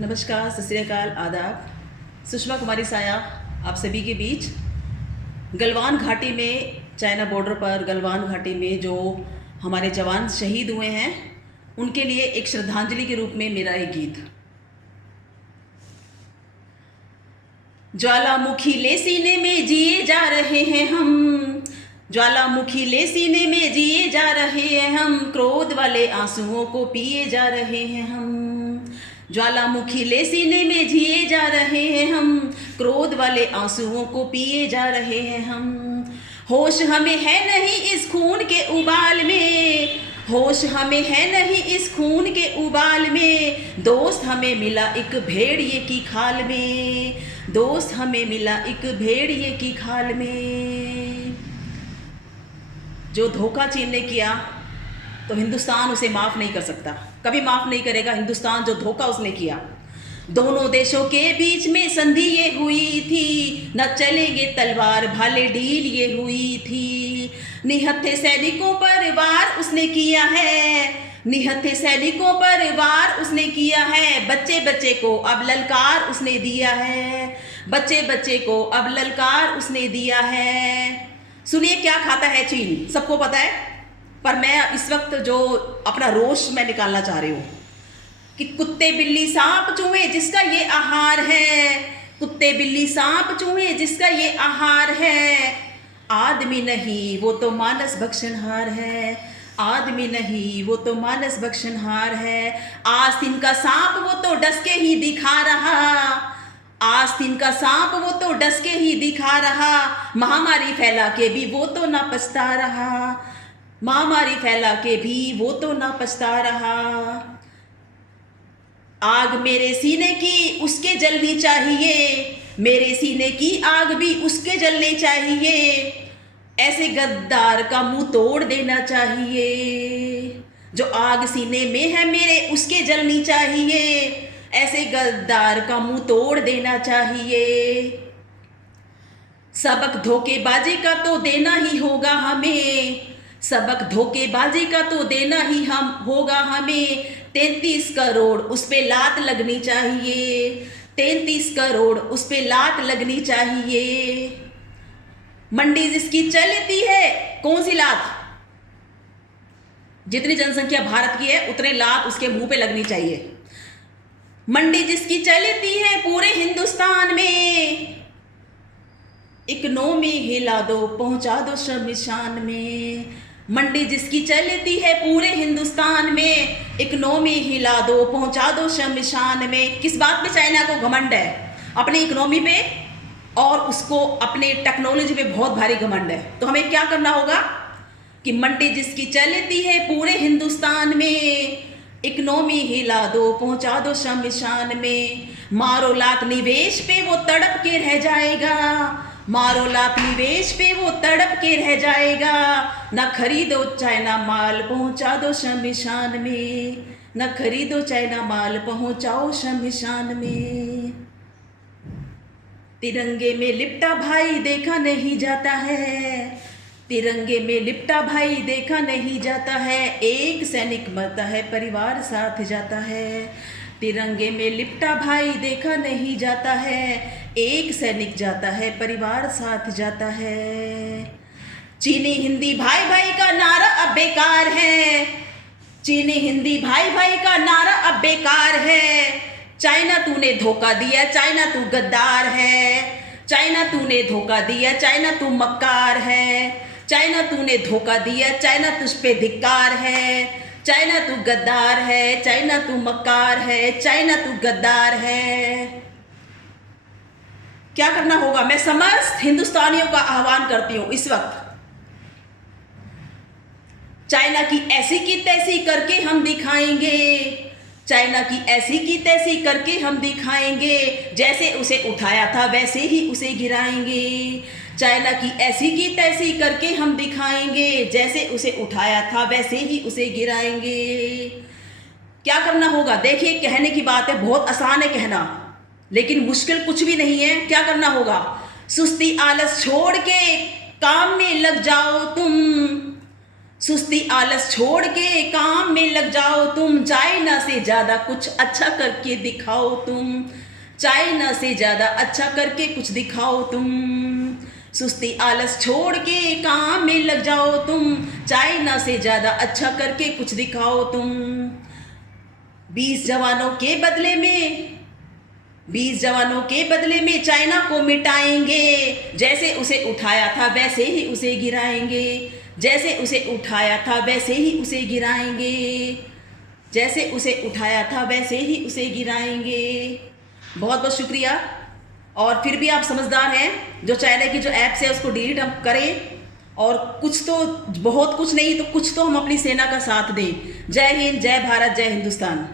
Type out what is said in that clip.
नमस्कार, सत श्री अकाल, आदाब। सुषमा कुमारी साया आप सभी के बीच। गलवान घाटी में, चाइना बॉर्डर पर गलवान घाटी में जो हमारे जवान शहीद हुए हैं, उनके लिए एक श्रद्धांजलि के रूप में मेरा एक गीत। ज्वालामुखी ले सीने में जिए जा रहे हैं हम, ज्वालामुखी ले सीने में जिए जा रहे हैं हम, क्रोध वाले आंसुओं को पिए जा रहे हैं हम। ज्वालामुखी ले सीने में जिए जा रहे हैं हम, क्रोध वाले आंसुओं को पिए जा रहे हैं हम। होश हमें है नहीं इस खून के उबाल में, होश हमें है नहीं इस खून के उबाल में, दोस्त हमें मिला एक भेड़िए की खाल में, दोस्त हमें मिला एक भेड़िए की खाल में। जो धोखा चीन ने किया तो हिंदुस्तान उसे माफ़ नहीं कर सकता, कभी माफ़ नहीं करेगा हिंदुस्तान जो धोखा उसने किया। दोनों देशों के बीच में संधि ये हुई थी, न चलेंगे तलवार भाले डील ये हुई थी। निहत्थे सैनिकों पर वार उसने किया है, निहत्थे सैनिकों पर वार उसने किया है, बच्चे बच्चे को अब ललकार उसने दिया है, बच्चे बच्चे को अब ललकार उसने दिया है। सुनिए क्या खाता है चीन, सबको पता है, पर मैं इस वक्त जो अपना रोष मैं निकालना चाह रही हूँ कि कुत्ते बिल्ली सांप चूहे जिसका ये आहार है, कुत्ते बिल्ली सांप चूहे जिसका ये आहार है, आदमी नहीं वो तो मानस भक्षणहार है, आदमी नहीं वो तो मानस भक्षणहार है। आस्तीन का सांप वो तो डस के ही दिखा रहा, आस्तीन का सांप वो तो डस के ही दिखा रहा, महामारी फैला के भी वो तो ना पछता रहा, महामारी फैला के भी वो तो ना पछता रहा। आग मेरे सीने की उसके जलनी चाहिए, मेरे सीने की आग भी उसके जलनी चाहिए, ऐसे गद्दार का मुंह तोड़ देना चाहिए। जो आग सीने में है मेरे उसके जलनी चाहिए, ऐसे गद्दार का मुंह तोड़ देना चाहिए। सबक धोखेबाजी का तो देना ही होगा हमें, सबक धोखेबाजी का तो देना ही हम होगा हमें। 33 करोड़ उस पे लात लगनी चाहिए, 33 करोड़ उस पे लात लगनी चाहिए। मंडी जिसकी चलती है, कौन सी लात, जितनी जनसंख्या भारत की है उतने लात उसके मुंह पे लगनी चाहिए। मंडी जिसकी चलती है पूरे हिंदुस्तान में, इकोनॉमी हिला दो पहुंचा दो शमशान में। मंडी जिसकी चलती है पूरे हिंदुस्तान में, इकोनॉमी हिला दो पहुंचा दो शमशान में। किस बात पे चाइना को घमंड है? अपनी इकोनॉमी पे और उसको अपने टेक्नोलॉजी पे बहुत भारी घमंड है। तो हमें क्या करना होगा कि मंडी जिसकी चलती है पूरे हिंदुस्तान में, इकोनॉमी हिला दो पहुंचा दो शमशान में। मारो लात निवेश पे वो तड़प के रह जाएगा, मारो लात निवेश पे वो तड़प के रह जाएगा। न खरीदो चाइना माल पहुंचा दो शमशान में, न खरीदो चाइना माल पहुंचाओ शमशान में। तिरंगे में लिपटा भाई देखा नहीं जाता है, तिरंगे में लिपटा भाई देखा नहीं जाता है, एक सैनिक मरता है परिवार साथ जाता है। तिरंगे में लिपटा भाई देखा नहीं जाता है, एक सैनिक जाता है परिवार साथ जाता है। चीनी हिंदी भाई भाई का नारा अब बेकार है, चीनी हिंदी भाई भाई का नारा अब बेकार है। चाइना तूने धोखा दिया, चाइना तू गद्दार है, चाइना तूने धोखा दिया, चाइना तू मक्कार है, चाइना तूने धोखा दिया, चाइना तुझ पे धिक्कार है, चाइना तू गद्दार है, चाइना तू मक्कार है, चाइना तू गद्दार है। क्या करना होगा? मैं समस्त हिंदुस्तानियों का आह्वान करती हूं इस वक्त, चाइना की ऐसी की तैसी करके हम दिखाएंगे, चाइना की ऐसी की तैसी करके हम दिखाएंगे, जैसे उसे उठाया था वैसे ही उसे गिराएंगे। चाइना की ऐसी की तैसी करके हम दिखाएंगे, जैसे उसे उठाया था वैसे ही उसे गिराएंगे। क्या करना होगा? देखिए, कहने की बात है, बहुत आसान है कहना, लेकिन मुश्किल कुछ भी नहीं है। क्या करना होगा? सुस्ती आलस छोड़ के काम में लग जाओ तुम, सुस्ती आलस छोड़ के काम में लग जाओ तुम, चाइना से ज़्यादा कुछ अच्छा करके दिखाओ तुम, चाइना से ज़्यादा अच्छा करके कुछ दिखाओ तुम। सुस्ती आलस छोड़ के काम में लग जाओ तुम, चाइना से ज़्यादा अच्छा करके कुछ दिखाओ तुम। 20 जवानों के बदले में 20 जवानों के बदले में चाइना को मिटाएंगे, जैसे उसे उठाया था वैसे ही उसे गिराएंगे, जैसे उसे उठाया था वैसे ही उसे गिराएंगे, जैसे उसे उठाया था वैसे ही उसे गिराएंगे। बहुत बहुत शुक्रिया। और फिर भी आप समझदार हैं, जो चाइना की जो ऐप्स है उसको डिलीट हम करें, और कुछ तो, बहुत कुछ नहीं तो कुछ तो हम अपनी सेना का साथ दें। जय हिंद, जय भारत, जय हिंदुस्तान।